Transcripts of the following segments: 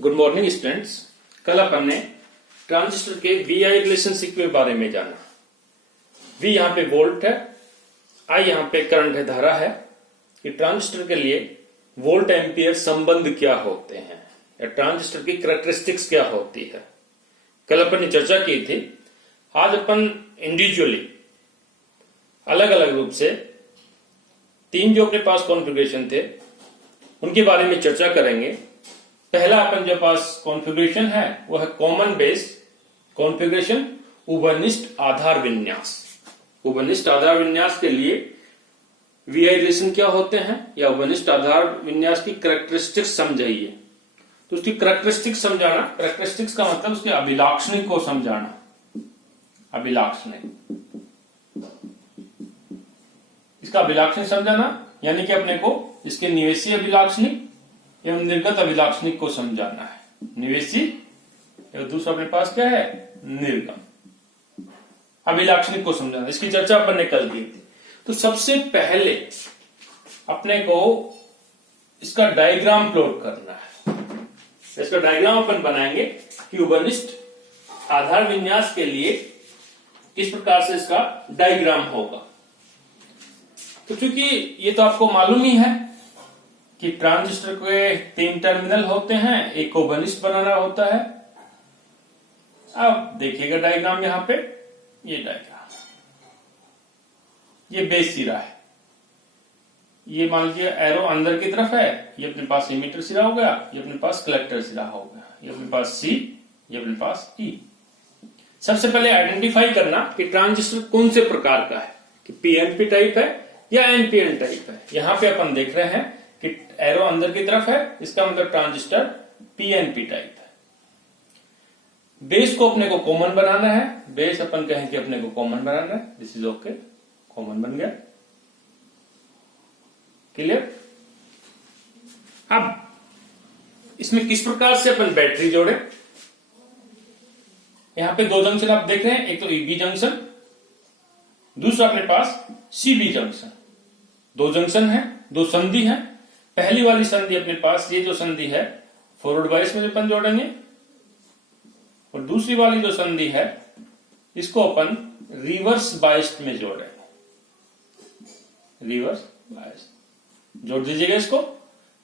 Good morning students. कल अपन ने transistor के वी आई रिलेशनशिप के बारे में जाना। वी यहाँ पे वोल्ट है, आई यहाँ पे करंट है, धारा है। कि ट्रांजिस्टर के लिए वोल्ट एम्पियर संबंध क्या होते हैं या ट्रांजिस्टर की कैरेक्टरिस्टिक्स क्या होती है, कल अपन ने चर्चा की थी। आज अपन इंडिविजुअली अलग अलग रूप से तीन जो अपने पास कॉन्फ़िगरेशन थे उनके बारे में चर्चा करेंगे। पहला अपन जो पास कॉन्फ़िगरेशन है वो है कॉमन बेस कॉन्फ़िगरेशन, उभयनिष्ठ आधार विन्यास। उभयनिष्ठ आधार विन्यास के लिए वीआई रिलेशन क्या होते हैं या उभयनिष्ठ आधार विन्यास की कैरेक्टरिस्टिक्स समझाइए। तो उसकी कैरेक्टरिस्टिक्स समझाना, कैरेक्टरिस्टिक्स का मतलब उसके अभिलाक्षणिक को समझाना। अभिलाक्षणिक, इसका अभिलाक्षणिक समझाना यानी कि अपने को इसके निवेशी अभिलाक्षणिक एवं निर्गत अभिलाक्षणिक को समझाना है। निवेशी एवं दूसरा अपने पास क्या है, निर्गम अभिलाक्षणिक को समझाना। इसकी चर्चा अपन ने कल की थी। तो सबसे पहले अपने को इसका डायग्राम प्लॉट करना है। इसका डायग्राम अपन बनाएंगे कि उभयनिष्ठ आधार विन्यास के लिए किस प्रकार से इसका डायग्राम होगा। तो चूंकि ये तो आपको मालूम ही है कि ट्रांजिस्टर के तीन टर्मिनल होते हैं, एक को उभयनिष्ठ बनाना होता है। अब देखिएगा डायग्राम, यहां पे ये डायग्राम, ये बेस सिरा है। ये मान लीजिए एरो अंदर की तरफ है, ये अपने पास इमीटर सिरा हो गया, ये अपने पास कलेक्टर सिरा हो गया, ये अपने पास सी, ये अपने पास ई। सबसे पहले आइडेंटिफाई करना कि ट्रांजिस्टर कौन से प्रकार का है, कि पीएनपी टाइप है या एनपीएन टाइप है। यहां पे अपन देख रहे हैं कि एरो अंदर की तरफ है, इसका मतलब ट्रांजिस्टर पीएनपी टाइप है। बेस को अपने को कॉमन बनाना है, बेस अपन कहें कि अपने को कॉमन बनाना है। दिस इज ओके, कॉमन बन गया, क्लियर। अब इसमें किस प्रकार से अपन बैटरी जोड़े। यहां पे दो जंक्शन आप देख रहे हैं, एक तो ईबी जंक्शन, दूसरा अपने पास सीबी जंक्शन। दो जंक्शन है, दो संधि है। पहली वाली संधि अपने पास ये जो संधि है फॉरवर्ड बायस में अपन जोड़ेंगे, और दूसरी वाली जो संधि है इसको अपन रिवर्स बायस्ड में जोड़ेंगे। रिवर्स बायस्ड जोड़ दीजिएगा इसको।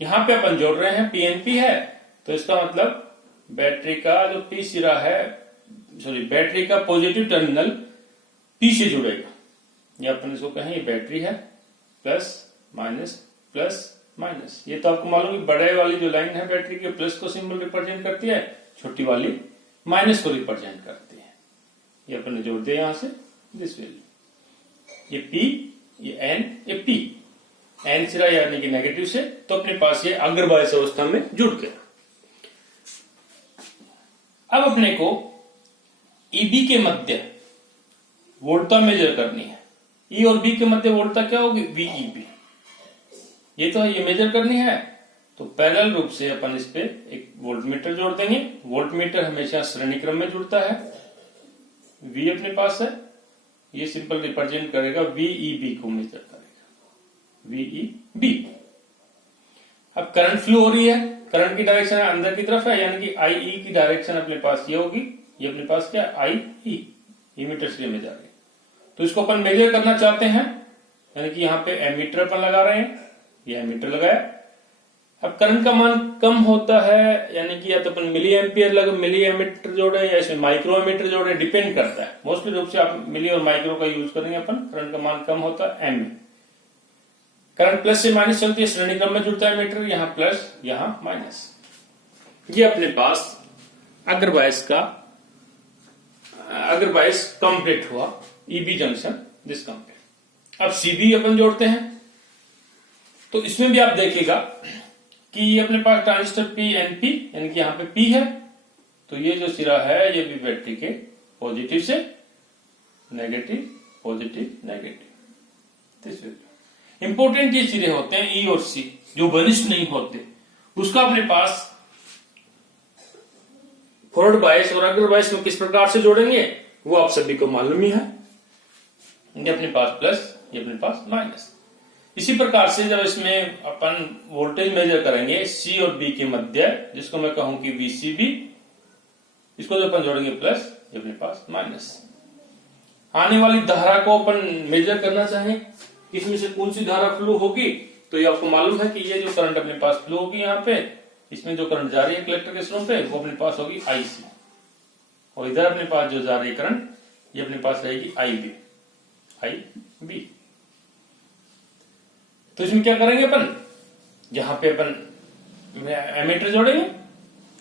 यहां पे अपन जोड़ रहे हैं पीएनपी है, तो इसका मतलब बैटरी का जो पी सिरा है, बैटरी का पॉजिटिव टर्मिनल पी से जुड़ेगा। ये अपन इसको कहें ये बैटरी है, प्लस माइनस। ये तो आपको मालूम है बड़े वाली जो लाइन है बैटरी के प्लस को सिंबल रिप्रेजेंट करती है, छोटी वाली माइनस को रिप्रेजेंट करती है। ये अपन ने जोड़ दिया यहां से दिस वैल्यू, ये पी, ये एन, ये पी। एन सिरा यानी कि नेगेटिव से, तो अपने पास ये अग्रबायस अवस्था में जुड़ गया। अब अपने को ईबी के मध्य वोल्टता मेजर करनी है। ई और बी के मध्य वोल्टता क्या होगी, वीईबी। ये तो है, ये मेजर करनी है। तो पैरेलल रूप से अपन इस पे एक वोल्टमीटर जोड़ देंगे। वोल्टमीटर हमेशा श्रेणी क्रम में जुड़ता है। वी अपने पास है, ये सिंपल रिप्रेजेंट करेगा वीईबी को मेजर करेगा, वीईबी। अब करंट फ्लो हो रही है, करंट की डायरेक्शन अंदर की तरफ है, यानी कि आई की डायरेक्शन अपने पास ये होगी। ये अपने पास क्या, आई इमीटर से में जा रही है। तो इसको अपन मेजर करना चाहते हैं, यानी कि यहाँ पे एमीटर अपन लगा रहे हैं, ये एमीटर लगाया। अब करंट का मान कम होता है, यानी कि या तो अपन मिली एमीटर जोड़े या इसमें माइक्रो एमीटर जोड़े, डिपेंड करता है। मोस्टली रूप से आप मिली और माइक्रो का यूज करेंगे अपन। करंट का मान कम होता है एम में। करंट प्लस से माइनस चलती है, श्रेणी क्रम में जुड़ता है मीटर, यहां प्लस यहां माइनस। ये अपने पास अग्रबायस कंप्लीट हुआ, ईबी जंक्शन दिस कंप्लीट। अब सीबी अपन जोड़ते हैं, तो इसमें भी आप देखिएगा कि ये अपने पास ट्रांजिस्टर पी एनपी, यानी कि यहां पे पी है, तो ये जो सिरा है ये भी बैटरी के पॉजिटिव से नेगेटिव, पॉजिटिव नेगेटिव। इंपोर्टेंट ये सिरे होते हैं ई और सी, जो बनिष्ठ नहीं होते, उसका अपने पास फॉरवर्ड बायस और अग्र बायस में किस प्रकार से जोड़ेंगे वो आप सभी को मालूम ही है। ये अपने पास प्लस, ये अपने पास माइनस। इसी प्रकार से जब इसमें अपन वोल्टेज मेजर करेंगे सी और बी के मध्य, जिसको मैं कहूं कि VCB, इसको जो अपन जोड़ेंगे प्लस, ये अपने पास माइनस। आने वाली धारा को अपन मेजर करना चाहें, इसमें से कौन सी धारा फ्लो होगी, तो ये आपको मालूम है कि ये जो करंट अपने पास फ्लो होगी यहाँ पे, इसमें जो करंट जा रही है कलेक्टर के स्रोत पे, वो अपने पास होगी IC, और इधर अपने पास जो जा रही है करंट, ये अपने पास रहेगी IB। तो इसमें क्या करेंगे अपन, जहां पे अपन एमीटर जोड़ेंगे,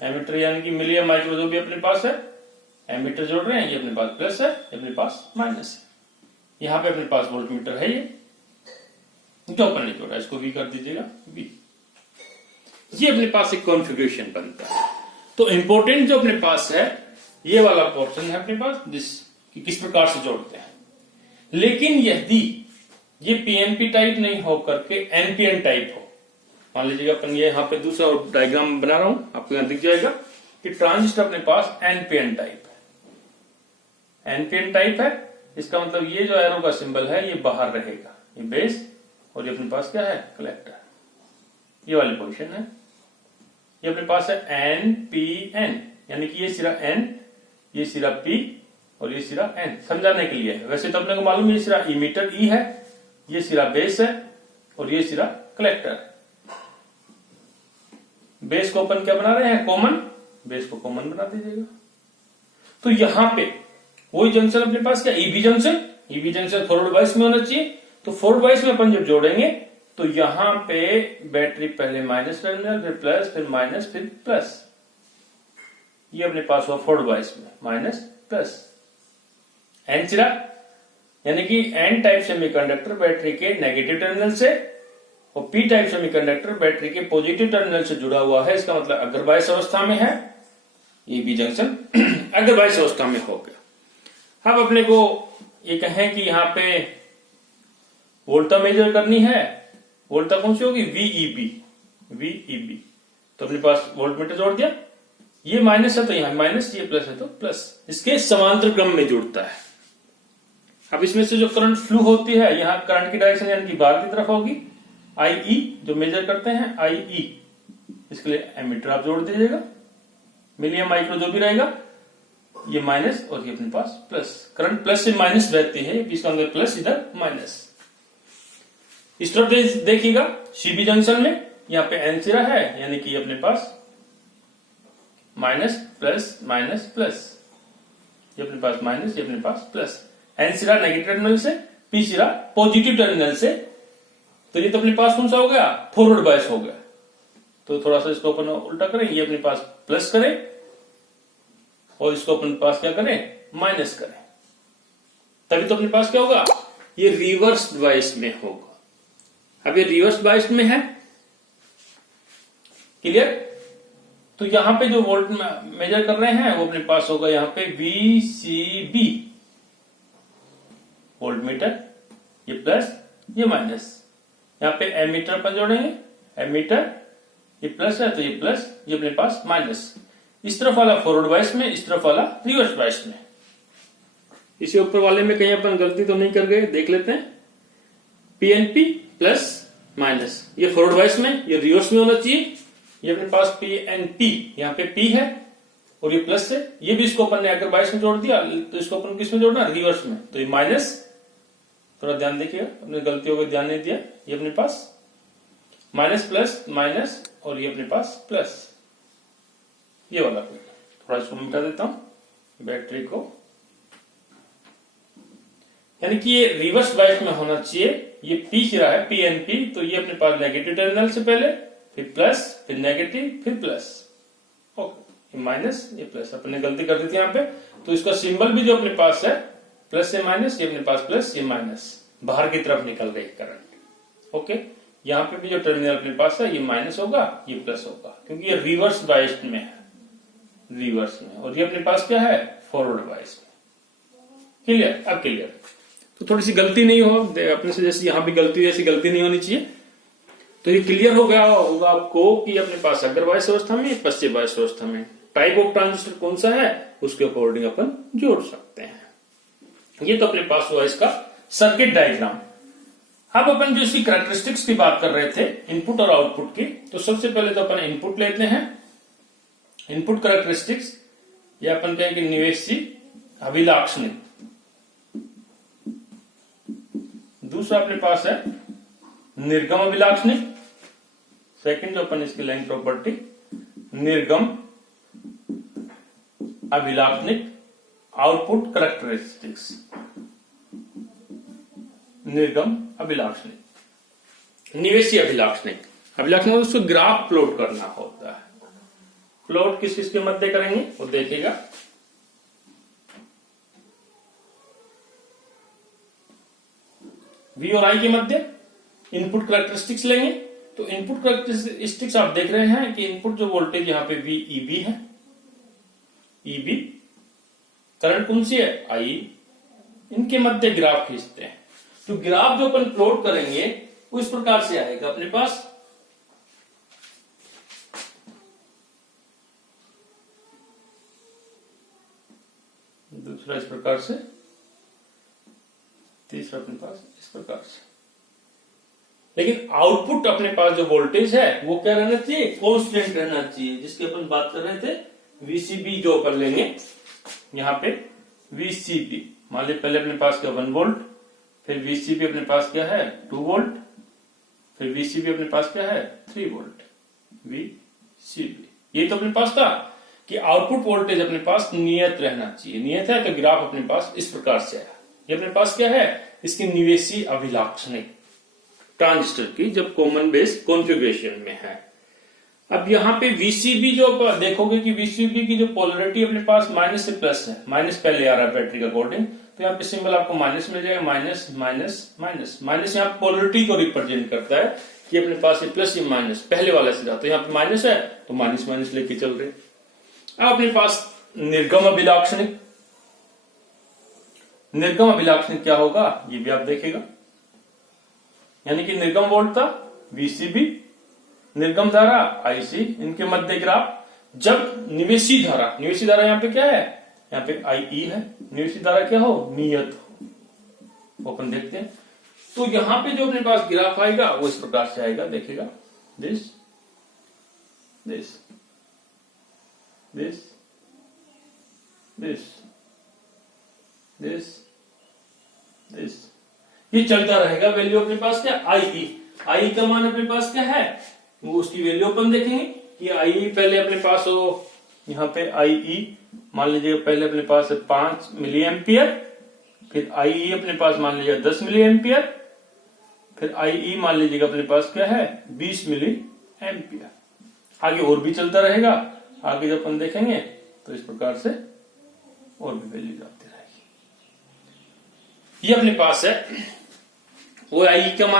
एमीटर यानी कि मिलियन माइक्रो जो भी अपने पास है, एमीटर जोड़ रहे हैं, ये अपने पास प्लस है, ये अपने पास माइनस है। यहाँ पे अपने पास वोल्टमीटर है, ये जो अपन ने जोड़ा, इसको V कर दीजिएगा V। ये अपने पास एक कॉन्फ़िगरेशन बनता है। तो इंपॉर्टेंट जो अपने पास है, ये वाला पोर्शन है अपने पास, कि किस प्रकार से जोड़ते हैं। लेकिन यदि ये PNP टाइप नहीं हो करके NPN टाइप हो, मान लीजिएगा अपन ये यहाँ पे दूसरा डायग्राम बना रहा हूं, आपको यहां दिख जाएगा कि ट्रांजिस्टर अपने पास NPN टाइप है। NPN टाइप है, इसका मतलब ये जो एरो का सिंबल है ये बाहर रहेगा, ये बेस, और ये अपने पास क्या है, कलेक्टर। ये वाली पोजीशन है, ये अपने पास है NPN, यानी कि ये सिरा N, ये सिरा P और ये सिरा N, समझाने के लिए है। वैसे तो अपने को मालूम है ये सिरा इमीटर E है, ये सिरा बेस है, और ये सिरा कलेक्टर। बेस को अपन क्या बना रहे हैं, कॉमन, बेस को कॉमन बना दीजिएगा। तो यहां पे वही जंक्शन अपने पास क्या, EB जंक्शन फॉरवर्ड बायस में होना चाहिए। तो फॉरवर्ड बायस में अपन जब जोड़ेंगे तो यहां पे बैटरी पहले माइनस टर्मिनल, फिर प्लस, फिर माइनस, फिर प्लस, ये अपने पास हुआ फॉरवर्ड बायस में माइनस प्लस। एन सिरा यानी कि एन टाइप सेमीकंडक्टर बैटरी के नेगेटिव टर्मिनल से, और पी टाइप सेमीकंडक्टर बैटरी के पॉजिटिव टर्मिनल से जुड़ा हुआ है। इसका मतलब अगर बायस अवस्था में है, ये बी जंक्शन अगर बायस अवस्था में हो गया। अब अपने को ये कहें कि यहाँ पे वोल्टा मेजर करनी है, वोल्टा कौन सी होगी, VEB। तो अपने पास वोल्टमीटर जोड़ दिया, ये माइनस है तो यहाँ माइनस, ये प्लस है तो प्लस, इसके समांतर क्रम में जुड़ता है। अब इसमें से जो करंट फ्लो होती है, यहाँ करंट की डायरेक्शन यानी कि बाहर की तरफ होगी, IE जो मेजर करते हैं IE, इसके लिए एमीटर आप जोड़ दीजिएगा, मिलियन माइक्रो जो भी रहेगा, ये माइनस और ये अपने पास प्लस। करंट प्लस से माइनस रहती है, इसका अंदर प्लस, इधर माइनस। इस तरफ देखिएगा CB जंक्शन में, यहाँ पे N सिरा है, यानी कि अपने पास माइनस प्लस माइनस प्लस, ये अपने पास माइनस, ये अपने पास प्लस। N सिरा नेगेटिव टर्मिनल से, P सिरा पॉजिटिव टर्मिनल से, तो ये तो अपने पास कौन सा हो गया, फॉरवर्ड बायस हो गया। तो थोड़ा सा इसको अपन उल्टा करें, ये अपने पास प्लस करें और इसको अपने पास क्या करें, माइनस करें, तभी तो अपने पास क्या होगा, ये रिवर्स बायस में होगा। अब ये रिवर्स बायस में है, क्लियर। तो यहां पे जो वोल्ट मेजर कर रहे हैं वो अपने पास होगा यहाँ पे VCB वोल्टमीटर, ये प्लस ये माइनस। यहाँ पे एमीटर अपन जोड़ेंगे, एमीटर ये प्लस है तो ये प्लस, ये अपने पास माइनस। इस तरफ वाला फॉरवर्ड बायस में, इस तरफ वाला रिवर्स बायस में। इसे ऊपर वाले में कहीं अपन गलती तो नहीं कर गए, देख लेते हैं। PNP प्लस माइनस, ये फॉरवर्ड बायस में, ये रिवर्स में होना चाहिए। ये अपने पास PNP, यहाँ पे P है और ये प्लस है, ये भी इसको अपन ने अगर बायस में जोड़ दिया तो इसको अपन किस में जोड़ना, रिवर्स में, तो ये माइनस। थोड़ा ध्यान देखिएगा, अपने गलतियों को ध्यान नहीं दिया। ये अपने पास माइनस प्लस माइनस और ये अपने पास प्लस, ये वाला। थोड़ा इसको मिटा देता हूं बैटरी को, यानी कि ये रिवर्स बायस में होना चाहिए। ये P सिरा है PNP, तो ये अपने पास नेगेटिव टर्मिनल से पहले, फिर प्लस, फिर नेगेटिव, फिर प्लस, ओके, ये माइनस ये प्लस। अपने गलती कर दी थी यहाँ पे, तो इसका सिंबल भी जो अपने पास है प्लस से माइनस, ये अपने पास प्लस, ये माइनस, बाहर की तरफ निकल रही करंट, ओके। यहाँ पे भी जो टर्मिनल अपने पास है ये माइनस होगा, ये प्लस होगा, क्योंकि ये रिवर्स बायस में है, रिवर्स में। और ये अपने पास क्या है, फॉरवर्ड बायस में। क्लियर, अब क्लियर। तो थोड़ी सी गलती नहीं हो अपने से, जैसे यहाँ भी गलती, जैसी गलती नहीं होनी चाहिए। तो ये क्लियर हो गया होगा आपको कि अपने पास अग्र बायस अवस्था में, पश्चिम बायस अवस्था में टाइप ऑफ ट्रांजिस्टर कौन सा है, उसके अकॉर्डिंग अपन जोड़ सकते हैं। ये तो अपने पास हुआ इसका सर्किट डायग्राम। अब अपन जो इसकी कैरेक्टरिस्टिक्स की बात कर रहे थे इनपुट और आउटपुट की, तो सबसे पहले तो अपन इनपुट लेते हैं। इनपुट कैरेक्टरिस्टिक्स या अपन कहेंगे निवेशी अभिलाक्षणिक। दूसरा अपने पास है निर्गम अभिलाक्षणिक। सेकंड जो अपन इसकी लेंगे प्रॉपर्टी निर्गम अभिलाक्षणिक आउटपुट कैरेक्टरिस्टिक्स। निर्गम अभिलाक्षणिक, निवेशी अभिलाक्षणिक। अभिलाक्षणिक उसको ग्राफ प्लॉट करना होता है। प्लॉट किस किसके मध्य करेंगे वो देखिएगा। वी और आई के मध्य इनपुट कैरेक्टरिस्टिक्स लेंगे। तो इनपुट कैरेक्टरिस्टिक्स आप देख रहे हैं कि इनपुट जो वोल्टेज यहां पे वी ईबी है, ईबी करंट कौन सी है आई, इनके मध्य ग्राफ खींचते हैं। तो ग्राफ जो अपन प्लॉट करेंगे वो इस प्रकार से आएगा अपने पास। दूसरा इस प्रकार से, तीसरा अपने पास इस प्रकार से। लेकिन आउटपुट अपने पास जो वोल्टेज है वो क्या रहना चाहिए, कांस्टेंट रहना चाहिए, जिसकी अपन बात कर रहे थे वीसीबी जो अपन लेंगे यहां पे वीसीबी। मान लीजिए पहले अपने पास क्या 1 वोल्ट, फिर वीसीबी अपने पास क्या है 2 वोल्ट, फिर वीसीबी अपने पास क्या है 3 वोल्ट वीसीबी। ये तो अपने पास था कि आउटपुट वोल्टेज अपने पास नियत रहना चाहिए। नियत है तो ग्राफ अपने पास इस प्रकार से आया। ये अपने पास क्या है, इसकी निवेशी अभिलाक्षणिक ट्रांजिस्टर की जब कॉमन बेस कॉन्फ़िगरेशन में है। अब यहाँ पे वीसीबी जो देखोगे कि वीसीबी की जो पोलरिटी अपने पास माइनस से प्लस है, माइनस पहले आ रहा है बैटरी का अकॉर्डिंग, तो यहाँ पे सिंबल आपको माइनस मिल जाएगा। माइनस माइनस माइनस माइनस यहाँ पोलरिटी को रिप्रेजेंट करता है कि अपने पास ये प्लस ये माइनस पहले वाला सिरा, तो यहाँ पे माइनस है तो माइनस माइनस लेके चल रहे। अब अपने पास निर्गम अभिलाक्षणिक। निर्गम अभिलाक्षणिक क्या होगा ये भी आप देखेगा। यानी कि निर्गम वोल्ट था वीसीबी, निर्गम धारा आईसी, इनके मध्य ग्राफ। जब निवेशी धारा यहाँ पे क्या है, यहाँ पे आई है, निवेशी धारा क्या हो नियत हो, वो अपन देखते हैं। तो यहां पे जो अपने पास ग्राफ आएगा वो इस प्रकार से आएगा, देखेगा this this this this this this, ये चलता रहेगा। वैल्यू अपने पास क्या आई का मान अपने पास क्या है वो उसकी वैल्यू अपन देखेंगे कि आई पहले अपने पास हो, यहाँ पे आई मान लीजिए पहले अपने पास है 5 मिली एम्पियर, फिर आई अपने पास मान लीजिए 10 मिली एम्पियर, फिर आई मान लीजिएगा अपने पास क्या है 20 मिली एम्पियर। आगे और भी चलता रहेगा। आगे जब अपन देखेंगे तो इस प्रकार से और भी वैल्यू जाती रहेगी। ये अपने पास है वो आई का मान